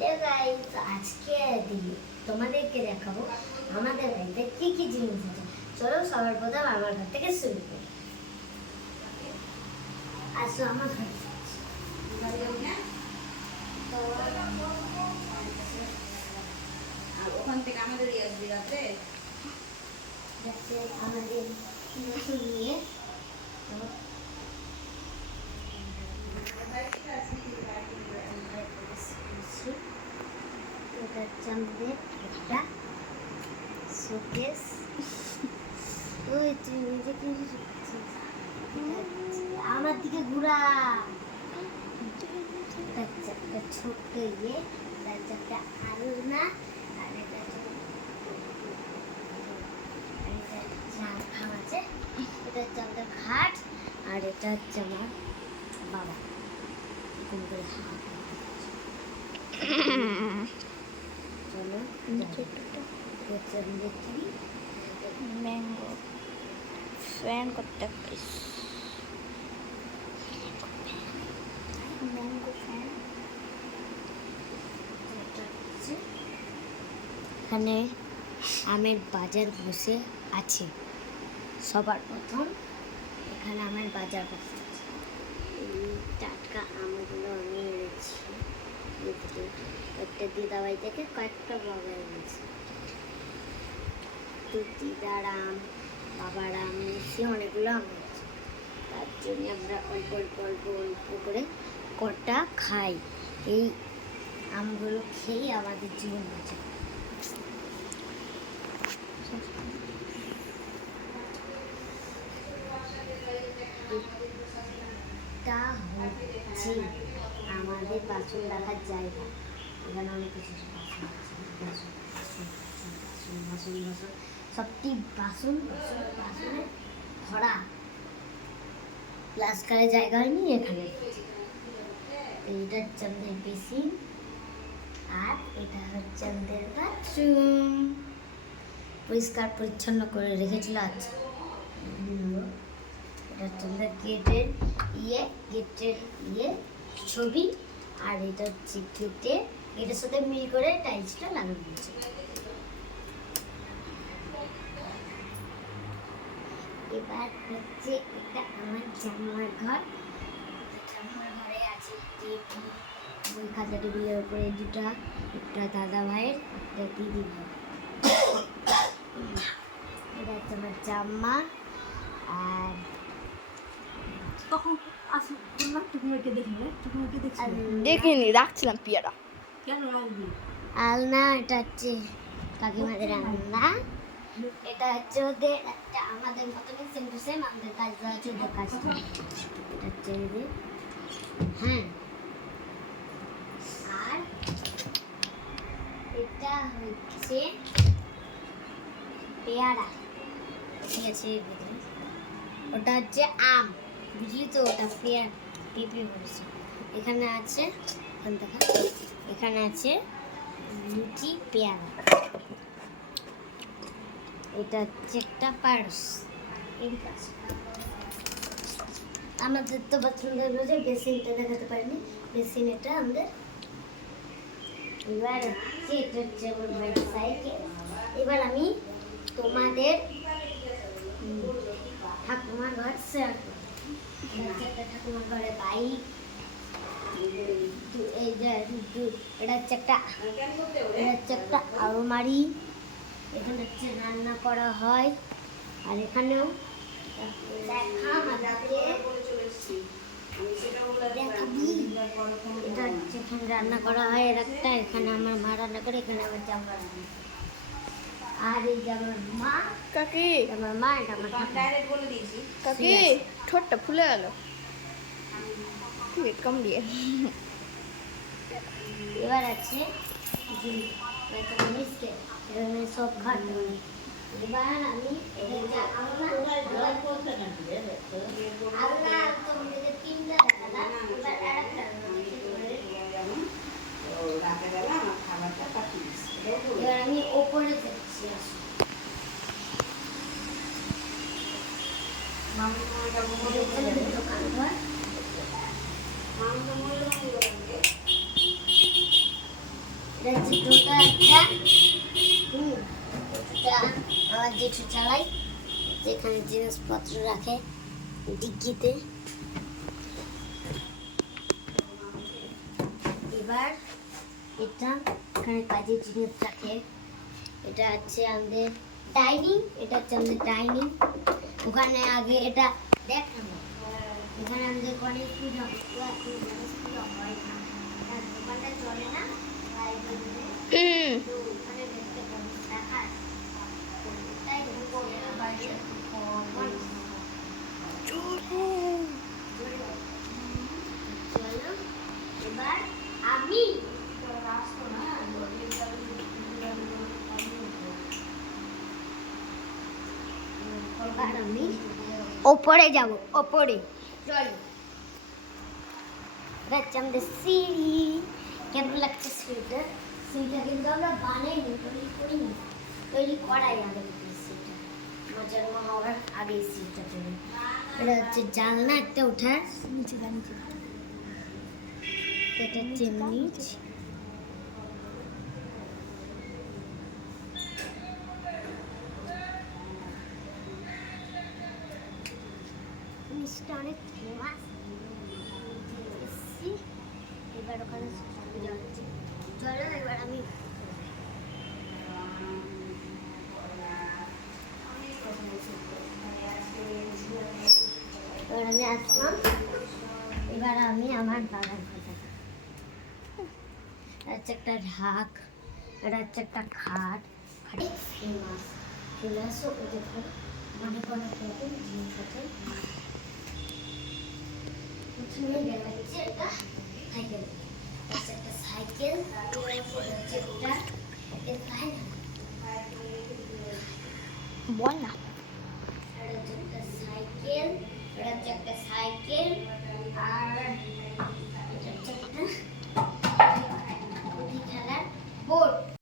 Hello guys, আজকে তোমাদেরকে দেখাবো আমাদের বাড়িতে কি কি জিনিস আছে। চলো সবার প্রথম আমার ঘর থেকে শুরু করি। আসো আমার ঘর। ওখান থেকে আমাদের আসবি রাতে আমাদের নিয়ে এটা হচ্ছে আমাদের একটা শোকেস। ওই তুই নিজেকে আমার দিকে ঘুরা। একটা ছোট্ট ইয়ে, তার একটা আলনা, আর এটা আছে, এটা হচ্ছে আমাদের খাট, আর এটা হচ্ছে আমার বাবা। চলো ম্যাঙ্গো ফ্যান করতে পারিস। Mango fan. এখানে আমের বাজার বসে আছে। সবার প্রথম এখানে আমের বাজার বসে আছে। এই টাটকা আমগুলো আমি এনেছি একটা দিদাবাই থেকে, কয়েকটা বাবা এনেছি। তো দিদার আম, বাবার আম মিশিয়ে অনেকগুলো আম এনেছি। তার জন্য আমরা অল্প অল্প অল্প অল্প করে কটা খাই। এই আমগুলো খেয়েই আমাদের জীবন বাঁচে। এটা হচ্ছে আমাদের বাসন রাখার জায়গা। এখানে অনেক কিছু বাসন আছে, বাসন সবটি বাসনে ভরা। প্লাস্টারের জায়গা হয়নি এখানে। এইটা হচ্ছে আমাদের বেসিন, আর এটা হচ্ছে আমাদের বাথরুম। পরিষ্কার পরিচ্ছন্ন করে রেখেছিল। আছে এটা হচ্ছে আমাদের গেটের ছবি, আর এটা হচ্ছে গেটের সাথে মিল করে টাইলসটা লাগানো হয়েছে। এবার হচ্ছে এটা আমার জামার ঘর। জামার ঘরে আছে বই খাতা টেবিলের উপরে দুটা, একটা দাদা ভাইয়ের, একটা দিদি ভাই। এটা হচ্ছে আমার জামা। আর কখন আসি বললাম তুমি ওকে দেখলে, তুমি ওকে দেখছিলে? দেখিনি, রাখছিলাম পিয়ারা। কেন রাখবি? আলনা, এটা হচ্ছে কাকিমাদের আলনা। এটা হচ্ছে ওদের একটা, আমাদের মতনই সেম টু সেম। আমাদের কাজটা হচ্ছে ওদের কাজটা। এটা হচ্ছে ওদের, হ্যাঁ। আর এটা হচ্ছে পেয়ারা, ঠিক আছে। ওটা হচ্ছে আম, বুঝলি তো? ওটা পেঁপে বলছে। এখানে আছে, এখানে আছে লুচি, পেয়ারা। এটা হচ্ছে একটা পার্স। আমাদের তো বাথরুমটা রয়েছে, বেসিনটা দেখাতে পারিনি। বেসিন এটা আমাদের। এবার হচ্ছে এটা হচ্ছে আমার বাইক সাইকেল। এবার আমি তোমাদের ঠাকুমার ঘর শেয়ার করবো। একটা ঠাকুমার ঘরে বাইক, এই যে এটা হচ্ছে একটা আলমারি। এখানে হচ্ছে রান্না করা হয়। আর এখানেও এটা হচ্ছে এখানে রান্না করা হয়। এর একটা, এখানে আমার মা রান্না করে, এখানে আমার জামা। আর এই যে আমার মা, কাকি আমার মা, এটা আমার কাকি ঠোঁটটা ফুলে গেল কম দিয়ে। এবার আছে সব ঘাট। এবার আমি এবার আমি ওপরে যাচ্ছি। দোকান ঘর। এটা হচ্ছে টোটা একটা। এটা আমার জেঠু চালাই, যেখানে জিনিসপত্র রাখে ডিগ্গিতে। এবার এটা এখানে কাজের জিনিস রাখে। এটা হচ্ছে আমাদের ডাইনিং, এটা হচ্ছে আমাদের ডাইনিং। ওখানে আগে এটা দেখ না, এখানে আমাদের গণেশ পুজো হয়, তো এখন গণেশ পুজো হয় না, আর দোকানটা চলে না, তাই জন্য তো ওখানে দেখতে গণেশ রাখা আছে। তো এটাই হচ্ছে আমাদের গণেশ। চলো এবার আমি এবার আমি ওপরে যাব, ওপরে চলো। এটা হচ্ছে আমাদের সিঁড়ি। কেমন লাগছে সিঁড়িটা? সিঁড়িটা কিন্তু আমরা বানাইনি, তৈরি করিনি, তৈরি করাই আগে সিঁড়িটা, আমার জন্ম হওয়ার আগে সিঁড়িটা তৈরি। এটা হচ্ছে জানলা একটা ওঠার, নিচে যা, নিচে যা। এটা হচ্ছে নিচ। নিচটা অনেক ফেমাস। এবার ওখানে যাচ্ছি, চলো এবার আমি আসলাম। এবার আমি আমার বাগান কথা, হচ্ছে একটা ঢাক, এটা হচ্ছে একটা খাট। খাট ফেমাস, চলে আসো। ওই দেখো অনেক অনেক রকম জিনিস আছে। প্রথমে দেখাচ্ছি এটা সাইকেল, হচ্ছে একটা সাইকেল, হচ্ছে একটা বল না। এটা হচ্ছে একটা সাইকেল, এটা হচ্ছে একটা সাইকেল। আর